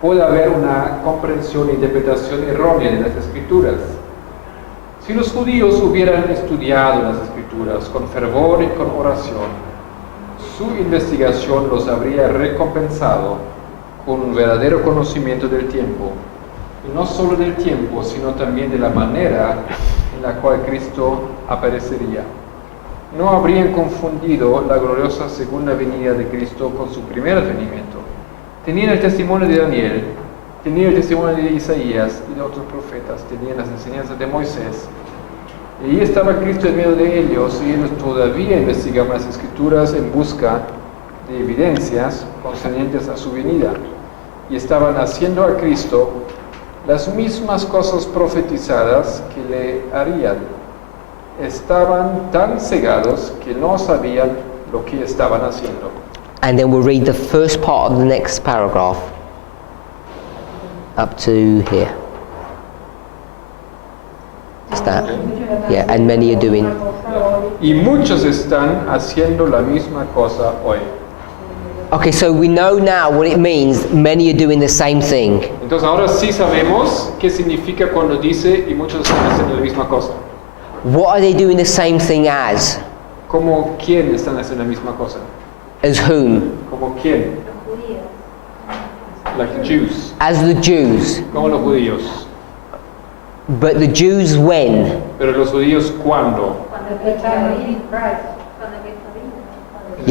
puede haber una comprensión e interpretación errónea de las Escrituras. Si los judíos hubieran estudiado las Escrituras con fervor y con oración, su investigación los habría recompensado con un verdadero conocimiento del tiempo, y no solo del tiempo, sino también de la manera en la cual Cristo aparecería. No habrían confundido la gloriosa segunda venida de Cristo con su primer advenimiento. Tenían el testimonio de Daniel, tenían el testimonio de Isaías y de otros profetas, tenían las enseñanzas de Moisés. Y ahí estaba Cristo en medio de ellos, y ellos todavía investigaban las Escrituras en busca de evidencias concernientes a su venida. Y estaban haciendo a Cristo las mismas cosas profetizadas que le harían. Estaban tan cegados que no sabían lo que estaban haciendo. And then we'll read the first part of the next paragraph up to here. Is that? Yeah, and many are doing. Y muchos están haciendo la misma cosa hoy. Okay, so we know now what it means, many are doing the same thing. Entonces ahora sí sabemos qué significa cuando dice y muchos están haciendo la misma cosa. What are they doing the same thing as? ¿Cómo quién están haciendo la misma cosa? As whom? ¿Cómo quién? Like the Jews. As the Jews. Como los judíos. But the Jews when? Pero los judíos ¿cuándo? In the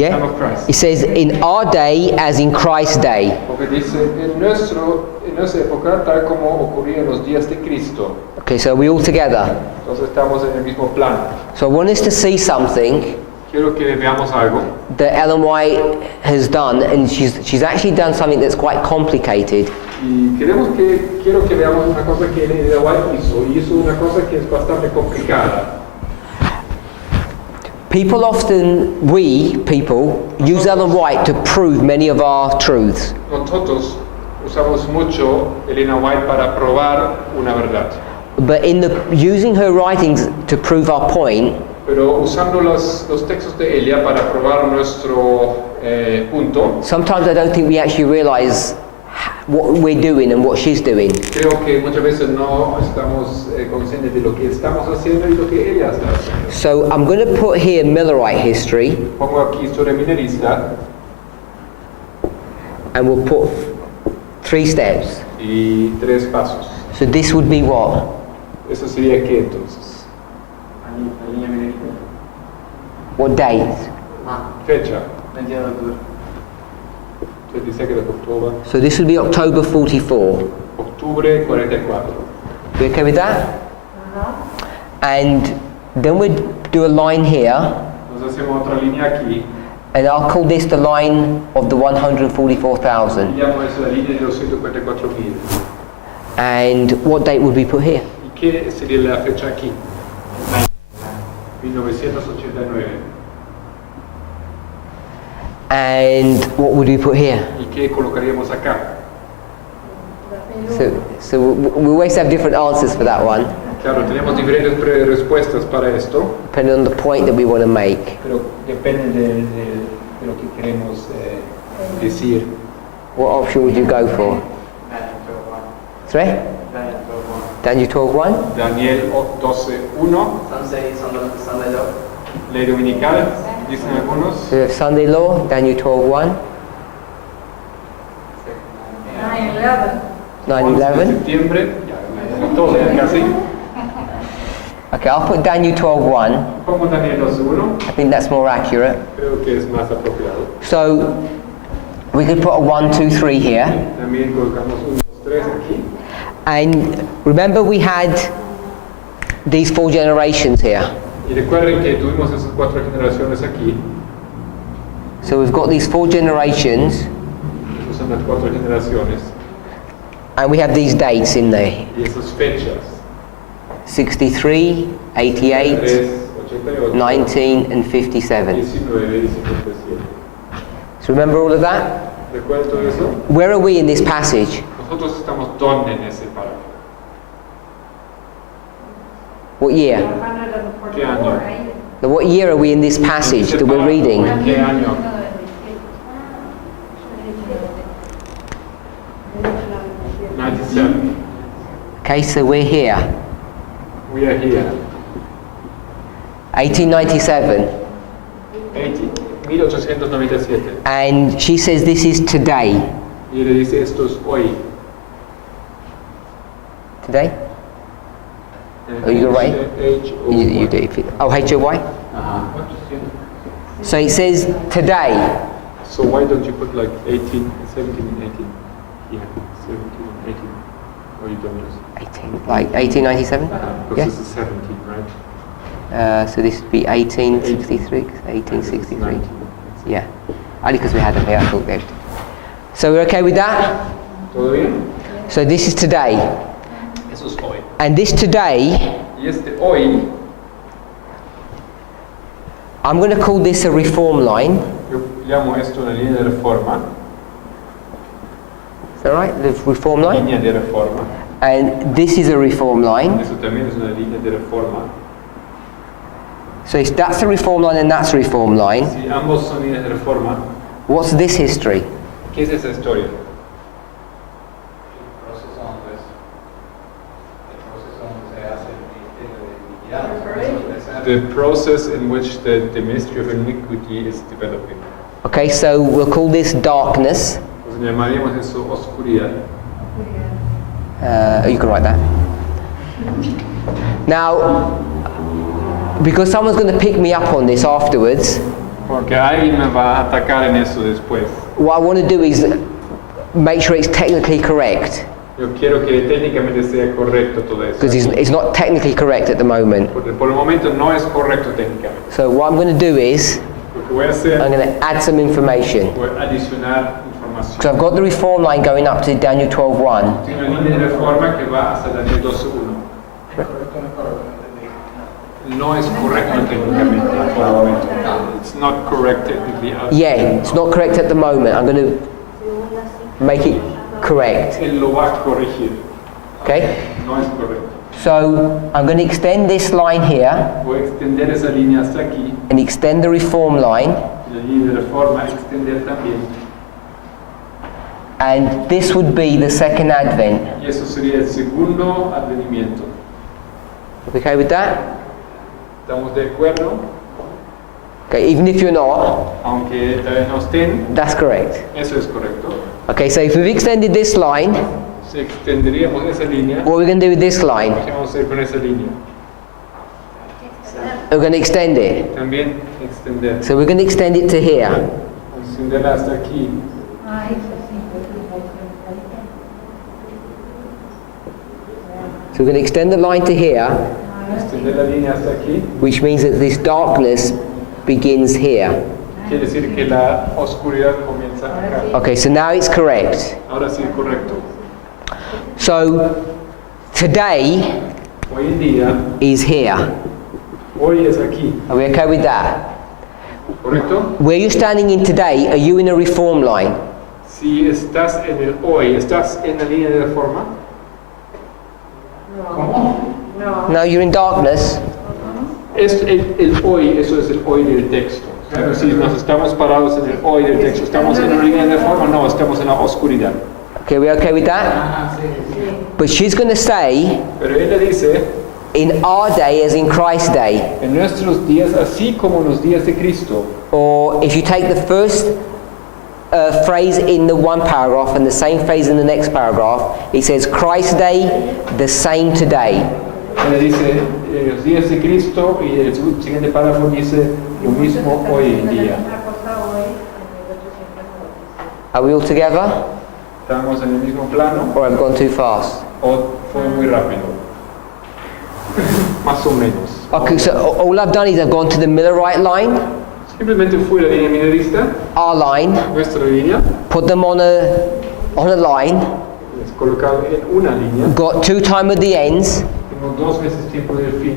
time of Christ. It says in our day as in Christ's day. Porque dice en nuestra época tal como ocurría en los días de Cristo. Okay, so we all together. Entonces estamos en el mismo plan. So I want us to see something Quiero que veamos algo that Ellen White has done, and she's actually done something that's quite complicated. y quiero que veamos una cosa que Ellen White hizo una cosa que es bastante complicada. We people use Ellen White to prove many of our truths. Nosotros usamos mucho Elena White para probar una verdad. But in using her writings to prove our point, Pero usando los textos de Elia para probar nuestro punto, sometimes I don't think we actually realize what we're doing and what she's doing. creo que muchas veces no estamos conscientes de lo que estamos haciendo y lo que ella está haciendo. So I'm going to put here Millerite history, Pongo aquí historia minerista and we'll put 3 steps. y 3 pasos. So this would be what? ¿Eso sería qué entonces? La línea minerita. What date? Fecha. 21 de octubre. 22 de octubre. So this would be October 44. Octubre 44. You okay with that? Ajá. And then we'd do a line here, Entonces hacemos otra línea aquí. and I'll call this the line of the 144,000. Llamo eso la línea de los 144,000. And what date would we put here? ¿Y qué sería la fecha aquí? 1989. And what would we put here? ¿Y qué colocaríamos acá? So we always have different answers for that one, Claro, tenemos diferentes respuestas para esto, depending on the point that we want to make. pero depende de lo que queremos decir. What option would you go for? Sorry? Daniel 12:1. Daniel 12:1, Sunday law. ley dominical, dicen algunos. So we have Sunday law, Daniel 12:1. 9/11. 9/11. Septiembre, ya, como todo, ya casi. Okay, I'll put Daniel 12:1. Pongo Daniel 12:1, I think that's more accurate. creo que es más apropiado. So we could put a 1, 2, 3 here. También colocamos 1, 2, 3 aquí. And remember we had these 4 generations here. Y recuerden que tuvimos esas 4 generaciones aquí. So we've got these 4 generations, Esas son las 4 generaciones. and we have these dates in there. Y esas fechas. 63, 88, 3, 88, 19 and 57. 19 y 57. So remember all of that? ¿Recuerdan todo eso? Where are we in this passage? Nosotros estamos donde en ese párrafo. What year? 144, right? Now, what year are we in this passage that we're reading? ¿En qué año? 97. Okay, so we're here. We are here. 1897. 1897. And she says this is today. Y le dice esto es hoy. Today? Oh, you're right. You do. Oh, H-O-Y? So it says today. So why don't you put like 18, 17 and 18? Yeah, 17 and 18. Or you don't just... 18, like 1897? Because Yeah. this is 17, right? So this would be 1863, 1863. 19. Yeah. Only because we had them here, I thought that. So we're okay with that? ¿Todo bien? So this is today. Eso es hoy. And this today, Y este hoy, I'm going to call this a reform line. yo llamo esto una línea de reforma. Is that right? The reform line? Línea de reforma. And this is a reform line. Eso también es una línea de reforma. So that's a reform line and that's a reform line. Si ambos son líneas de reforma, What's this history? ¿qué es esa historia? The process in which the mystery of iniquity is developing. Okay, so we'll call this darkness. Pues llamaríamos eso oscuridad. You can write that. Now, because someone's going to pick me up on this afterwards, Porque alguien me va a atacar en eso después. what I want to do is make sure it's technically correct. Yo quiero que técnicamente sea correcto todo eso. Because it's not technically correct at the moment. Porque por el momento no es correcto técnicamente. So what I'm going to do is, Lo que voy a hacer, I'm going to add some information. voy a adicionar información. So I've got the reform line going up to Daniel 12:1. Tiene una línea de reforma que va hasta Daniel 12:1. No es correcto técnicamente por el momento. It's not correct technically. Yeah, it's not correct at the moment. I'm going to make it correct. Él lo va a corregir. Okay? No es correcto. So I'm going to extend this line here Voy a extender esa línea hasta aquí. and extend the reform line, La línea de reforma extender también. and this would be the second advent. Y eso sería el segundo advenimiento. Okay with that? ¿Estamos de acuerdo? Okay, even if you're not, Aunque todavía no estén, that's correct. eso es correcto. Okay, so if we've extended this line, Si extenderíamos esa línea, what we're going to do with this line, ¿qué vamos a hacer con esa línea? we're going to extend it. También extender. So we're going to extend it to here. Extenderla hasta aquí. Ah, eso sí. So we're going to extend the line to here, Extender la línea hasta aquí. which means that this darkness begins here. Quiere decir que la oscuridad comienza acá. Okay, so now it's correct. Ahora sí, correcto. So today Hoy en día, is here. hoy es aquí. Are we okay with that? ¿Correcto? Where you're standing in today, are you in a reform line? Si estás en el hoy, ¿estás en la línea de reforma? ¿Cómo? No. No, you're in darkness. Es el hoy, eso es el hoy del texto. Pero si nos estamos parados en el hoy del texto, ¿estamos en la línea de reforma? No, estamos en la oscuridad. Okay, we okay with that? But she's going to say, Pero ella dice, in our day as in Christ's day. en nuestros días, así como los días de Cristo. Or if you take the first phrase in the one paragraph and the same phrase in the next paragraph, it says Christ's day, the same today. Ella dice, los días de Cristo, y el siguiente párrafo dice, lo mismo hoy en día. Are we all together? ¿Estamos en el mismo plano Or I've gone too fast? o fue muy rápido? Más o menos. Okay, so all I've done is I've gone to the Millerite line, Simplemente fui a la línea minerista, our line, nuestra línea, put them on a line, les colocado en una línea. got 2 time of the ends, Tengo 2 veces tiempo del fin,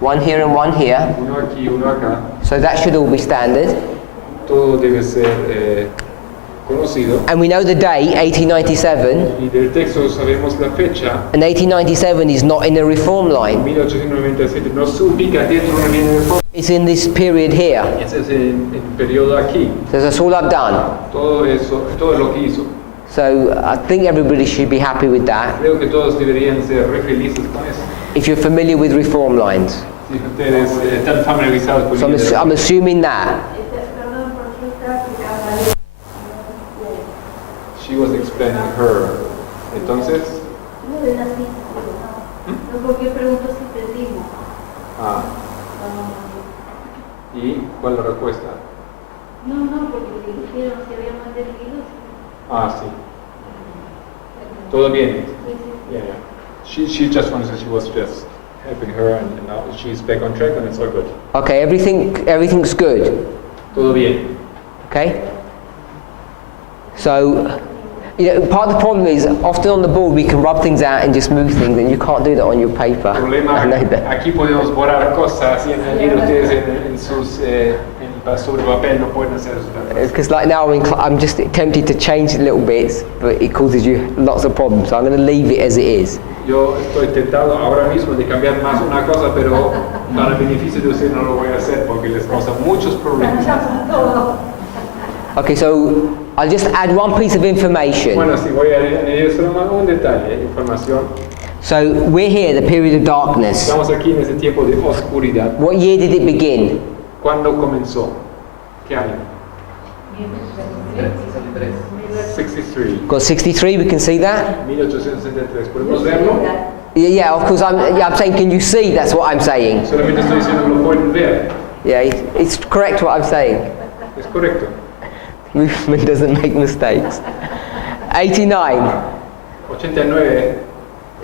one here and one here, uno aquí, uno acá. so that should all be standard. Todo debe ser conocido. And we know the day, 1897, Y del texto sabemos la fecha, and 1897 is not in the reform line. 1897, no se ubica dentro de una línea de reforma. It's in this period here. Ese es el periodo aquí. So that's all I've done. Todo eso, todo lo que hizo. So I think everybody should be happy with that. Creo que todos deberían ser re felices con eso. If you're familiar with reform lines. Si ustedes están familiarizados con So I'm assuming that. She was explaining her. Entonces, ¿y cuál es la respuesta? Sí. Todo bien. Yeah. She just wanted to say she was just helping her and now she's back on track and it's all good. Okay, everything's good. Todo bien. Okay? So, part of the problem is often on the board we can rub things out and just move things, and you can't do that on your paper. El problema, I know that. aquí podemos borrar cosas y añadir ustedes sobre papel no pueden hacer eso. Because like now I'm just tempted to change little bits, but it causes you lots of problems. So I'm going to leave it as it is. Yo estoy tentado ahora mismo de cambiar más una cosa, pero para el beneficio de ustedes no lo voy a hacer porque les causa muchos problemas. Okay, so I'll just add one piece of information. Bueno, sí, voy a añadir solo más un detalle, información. So we're here, the period of darkness. Estamos aquí en ese tiempo de oscuridad. What year did it begin? ¿Cuándo comenzó? ¿Qué año? 63. Got 63, we can see that? 1863. ¿Podemos verlo? Yeah, of course, I'm saying, can you see? That's what I'm saying. Solamente estoy diciendo lo pueden ver. Yeah, it's correct what I'm saying. Es correcto. Movement doesn't make mistakes. 89, 89,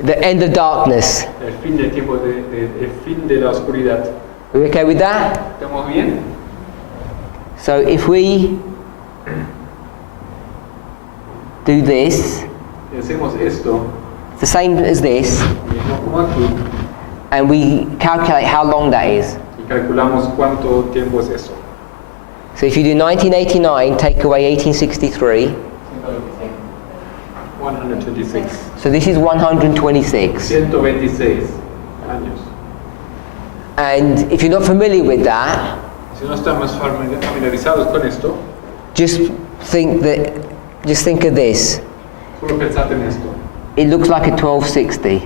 the end of darkness. el fin del tiempo, el fin de la oscuridad. Are we okay with that? ¿Estamos bien? So if we do this, Y hacemos esto, the same as this, mismo como aquí, and we calculate how long that is. y calculamos cuánto tiempo es eso. So if you do 1989, take away 1863, 126. So this is 126. 126 años. And if you're not familiar with that, Si no estamos familiarizados con esto, just think of this. solo pensad en esto. It looks like a 1260.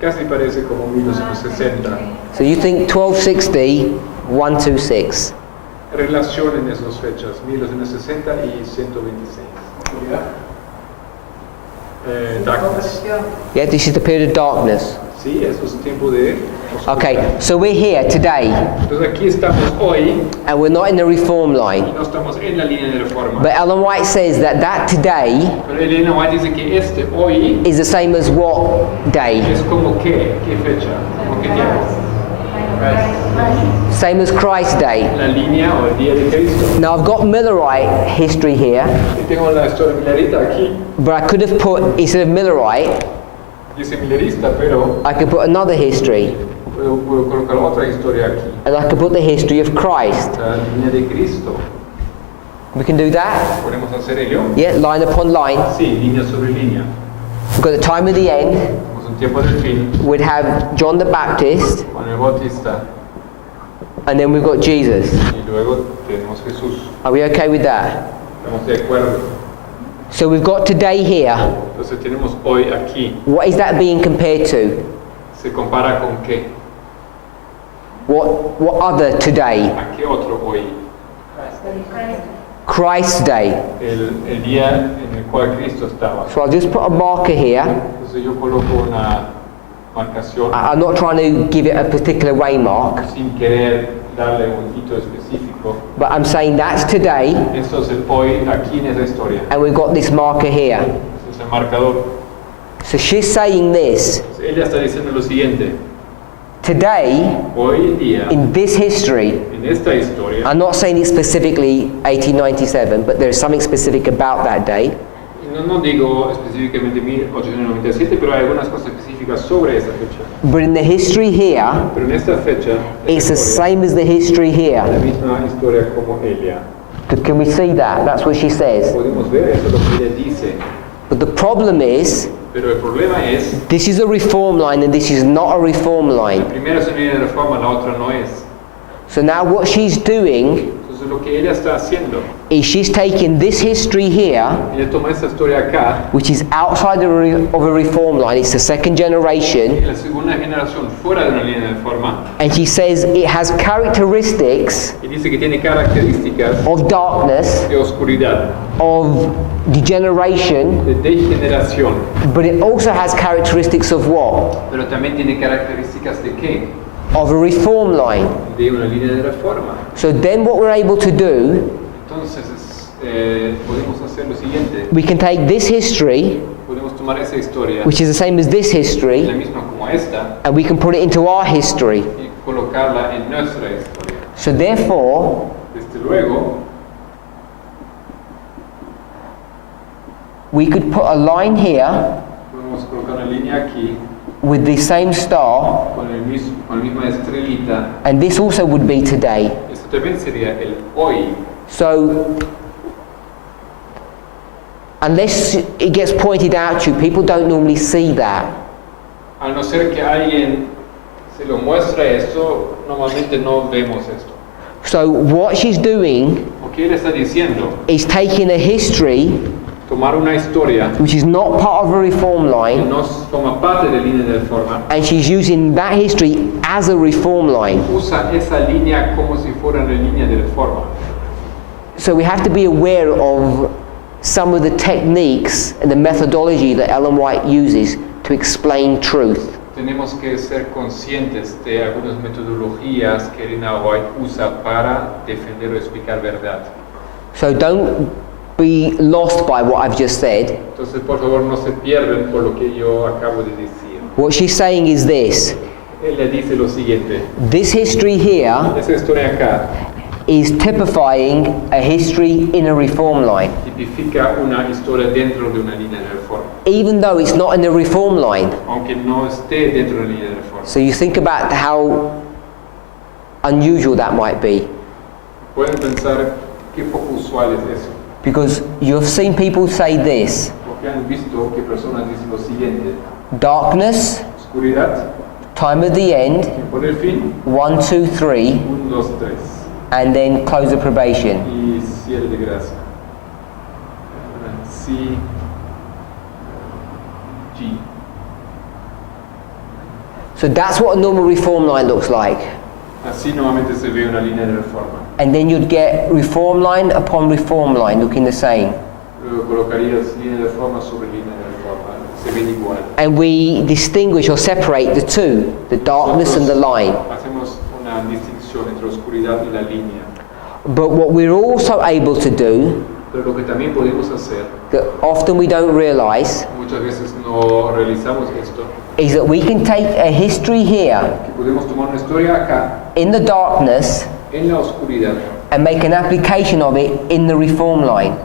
Casi parece como 1960. So you think 1260, 126. Relación en esas fechas, 1960 y 126. Darkness. Yeah, this is the period of darkness. Sí, eso es tiempo de oscuridad. Okay, so we're here today, Entonces aquí estamos hoy and we're not in the reform y line. no estamos en la línea de reforma. But Ellen White says that today Pero Elena White dice que este hoy is the same as what day? es como qué fecha, como qué tiempo. Same as Christ's day. La línea o el día de Cristo. Now I've got Millerite history here, Y tengo la historia milerita aquí. but I could have put, instead of Millerite, Dice milerista, pero I could put another history, puedo colocar otra historia aquí. and I could put the history of Christ. La línea de Cristo. We can do that? ¿Podemos hacer ello? Yeah, line upon line. Sí, línea sobre línea. We've got the time of the end. Tenemos un tiempo del fin, We'd have John the Baptist, Juan el Bautista, and then we've got Jesus. y luego tenemos Jesús. Are we okay with that? Estamos de acuerdo. So we've got today here. Entonces tenemos hoy aquí. What is that being compared to? ¿Se compara con qué? What other today? ¿A qué otro hoy? Christ's day. El día en el cual Cristo estaba. So I'll just put a marker here. Entonces yo coloco una marcación I'm not trying to give it a particular waymark, sin querer darle un hito específico. but I'm saying that's today, Esto es el hoy aquí en esa historia. and we've got this marker here. Este es el marcador. So she's saying this. Entonces, ella está diciendo lo siguiente. Today, Hoy en día, in this history, en esta historia, I'm not saying it specifically 1897, but there's something specific about that day. no digo específicamente 1897, pero hay algunas cosas específicas sobre esa fecha. But in the history here, Pero en esta fecha, it's the historia, same as the history la here. misma historia como ella. Can we see that? That's what she says. Podemos ver eso, lo que ella dice. But the problem is, Pero el problema es, this is a reform line and this is not a reform la line. primera es una línea de reforma, la otra no es. So now what she's doing Entonces lo que ella está haciendo, is she's taking this history here, ella toma esta historia acá, which is outside of a reform line, it's the second generation, en la segunda generación fuera de una línea de reforma, and she says it has characteristics y dice que tiene características of darkness, de oscuridad, of degeneration, de degeneración, but it also has characteristics of what? pero también tiene características de qué? Of a reform line. De una línea de reforma. So then what we're able to do, Entonces podemos hacer lo siguiente, we can take this history, podemos tomar esa historia, which is the same as this la history, misma como esta, and we can put it into our history. y colocarla en nuestra historia. So therefore, Desde luego, we could put a line here podemos colocar una línea aquí with the same star, con la misma estrellita. and this also would be today. Eso también sería el hoy. So, unless it gets pointed out to you, people don't normally see that. Al no ser que alguien se lo muestra esto, normalmente no vemos esto. So what she's doing Lo que él está diciendo, is taking a history tomar una historia which is not part of a reform que line, no forma parte de la línea de reforma, and she's using that history as a reform line. usa esa línea como si fuera una línea de reforma. So we have to be aware of some of the techniques and the methodology that Ellen White uses to explain truth. Tenemos que ser conscientes de algunas metodologías que Elena White usa para defender o explicar verdad. So don't be lost by what I've just said. Entonces, por favor, no se pierden por lo que yo acabo de decir. What she's saying is this: Él le dice lo siguiente, this history here esa historia acá is typifying a history in a reform line, tipifica una historia dentro de una línea de reforma, even though it's not in the reform line. aunque no esté dentro de la línea de reforma. So you think about how unusual that might be, Pueden pensar qué poco usual es eso, because you've seen people say this: porque que han visto que personas dicen lo siguiente: darkness, oscuridad, time of the end, tiempo del fin, 1, 2, 3, 1, 2, 3, and then close of probation. y cierre de gracia. C, G. So that's what a normal reform line looks like. Así nuevamente se ve una línea de reforma. And then you'd get reform line upon reform line looking the same. Luego colocarías línea de reforma sobre línea de reforma, se ven igual. And we distinguish or separate the two, the darkness and the line. Hacemos una distinción entre oscuridad y la línea. But what we're also able to do, Pero lo que también podemos hacer, that often we don't realize, muchas veces no realizamos esto, is that we can take a history here que podemos tomar una historia acá, in the darkness en la oscuridad, and make an application of it in the reform line.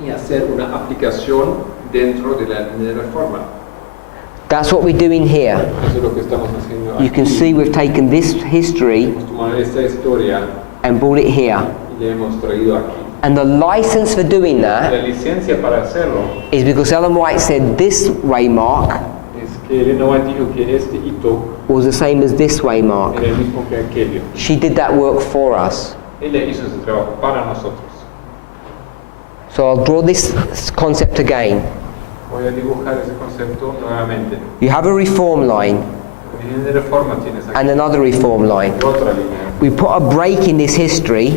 y hacer una aplicación dentro de la línea de reforma. That's what we're doing here. Eso es lo que estamos haciendo aquí. You can see we've taken this history Hemos tomado esta historia and brought it here. y la hemos traído aquí. And the license for doing that La licencia para hacerlo is because Ellen White said this waymark es que Elena White dijo que este hito was the same as this waymark. era el mismo que aquello. She did that work for us. Ella hizo ese trabajo para nosotros. So I'll draw this concept again. Voy a dibujar ese concepto nuevamente. You have a reform line La línea de reforma tienes aquí, and another reform line. otra línea. We put a break in this history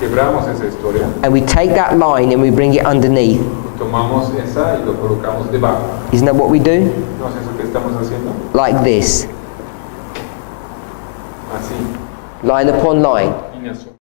Quebramos esa historia and we take that line and we bring it underneath. y tomamos esa y lo colocamos debajo. Isn't that what we do? ¿No es eso que estamos haciendo? Like this, Así, line upon line. línea sobre